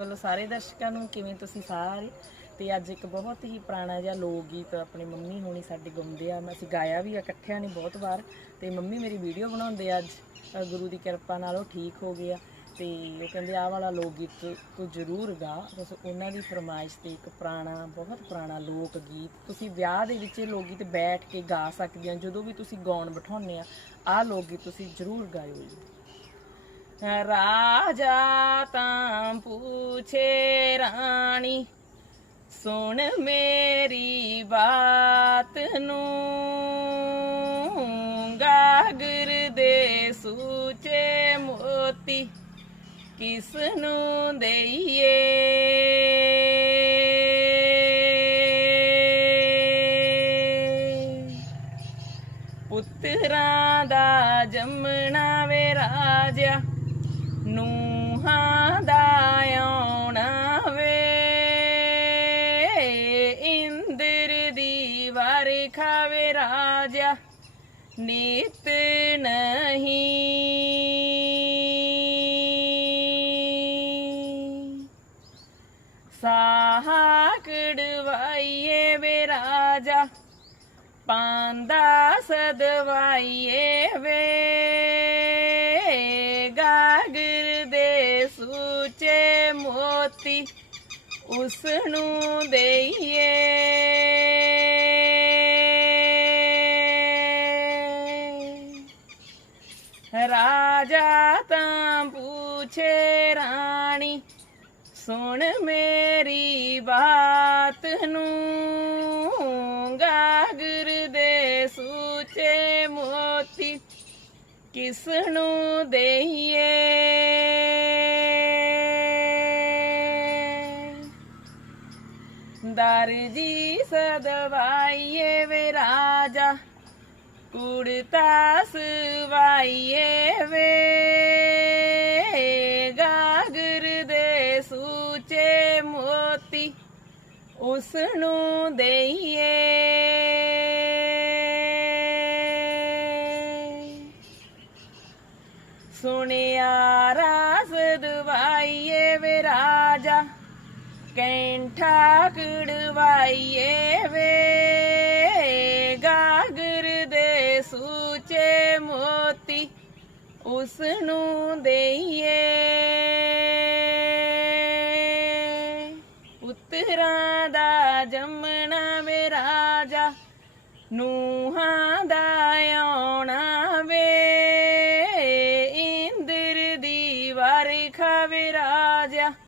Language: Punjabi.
ਵੱਲੋਂ ਸਾਰੇ ਦਰਸ਼ਕਾਂ ਨੂੰ ਕਿਵੇਂ ਤੁਸੀਂ ਸਾਰੇ? ਤੇ ਅੱਜ ਇੱਕ ਬਹੁਤ ਹੀ ਪੁਰਾਣਾ ਜਿਹਾ ਲੋਕ ਗੀਤ ਆਪਣੀ ਮੰਮੀ ਹੋਣੀ ਸਾਡੇ ਗਾਉਂਦੇ ਆ। ਮੈਂ ਅਸੀਂ ਗਾਇਆ ਵੀ ਆ ਇਕੱਠਿਆਂ ਨੇ ਬਹੁਤ ਵਾਰ। ਤੇ ਮੰਮੀ ਮੇਰੀ ਵੀਡੀਓ ਬਣਾਉਂਦੇ ਆ ਅੱਜ। ਗੁਰੂ ਦੀ ਕਿਰਪਾ ਨਾਲ ਉਹ ਠੀਕ ਹੋ ਗਿਆ ਤੇ ਉਹ ਕਹਿੰਦੇ ਆਹ ਵਾਲਾ ਲੋਕ ਗੀਤ ਤੂੰ ਜ਼ਰੂਰ ਗਾ। ਬਸ ਉਹਨਾਂ ਦੀ ਫਰਮਾਇਸ਼ ਤੇ ਇੱਕ ਪੁਰਾਣਾ, ਬਹੁਤ ਪੁਰਾਣਾ ਲੋਕ ਗੀਤ ਤੁਸੀਂ ਵਿਆਹ ਦੇ ਵਿੱਚ ਇਹ ਲੋਕ ਗੀਤ ਬੈਠ ਕੇ ਗਾ ਸਕਦੇ ਹੋ ਜਦੋਂ ਵੀ ਤੁਸੀਂ ਗਾਉਣ ਬਿਠਾਉਂਦੇ ਆ, ਆਹ ਲੋਕ ਗੀਤ ਤੁਸੀਂ ਜ਼ਰੂਰ ਗਾਇਓ ਜੀ। ਰਾਜਾ ਤਾਂ ਪੁੱਛੇ ਰਾਣੀ, ਸੁਣ ਮੇਰੀ ਬਾਤ ਨੂੰ। ਗਾਗਰ ਦੇ ਸੂਚੇ ਮੋਤੀ ਕਿਸ ਨੂੰ ਦੇਈਏ? ਪੁੱਤਰਾਂ ਦਾ ਜੰਮਣਾ ਵੇ ਰਾਜਾ ਨੂਹਾਂ ਦਾ ਆਉਣਾ ਵੇ ਇੰਦਰ ਦੀ ਵਰਖਾ ਵੇ ਰਾਜਾ, ਨੀਤ ਨਹੀਂ। ਸਾਹਾ ਕੜਵਾਈਏ ਵੇ ਰਾਜਾ, ਪਾਂਦਾ ਸਦਵਾਈਏ ਵੇ ਸੂਚੇ ਮੋਤੀ ਉਸ ਨੂੰ ਦੇਈਏ। ਰਾਜਾ ਤਾਂ ਪੁੱਛੇ, ਰਾਣੀ, ਸੁਣ ਮੇਰੀ ਬਾਤ ਨੂੰ। ਗਾਗਰ ਦੇ ਸੂਚੇ ਮੋਤੀ ਕਿਸ ਨੂੰ ਦੇਈਏ? ਦਰਜੀ ਸਦਵਾਈਏ ਵੇ ਰਾਜਾ, ਕੁੜਤਾ ਸਵਾਈਏ ਵੇ। ਗਾਗਰ ਦੇ ਸੂਚੇ ਮੋਤੀ ਉਸ ਨੂੰ ਦੇਈਏ। ਸੁਣਿਆ ਰਾਸ ਦਵਾਈਏ ਵੇ ਰਾਜਾ ਕੈਂਠਾ ਕੜਵਾਈਏ ਵੇ। ਗਾਗਰ ਦੇ ਸੂਚੇ ਮੋਤੀ ਉਸ ਨੂੰ ਦੇਈਏ। ਪੁੱਤਰਾਂ ਦਾ ਜੰਮਣਾ ਵੇ ਰਾਜਾ, ਨੂਹਾਂ ਦਾ ਆਉਣਾ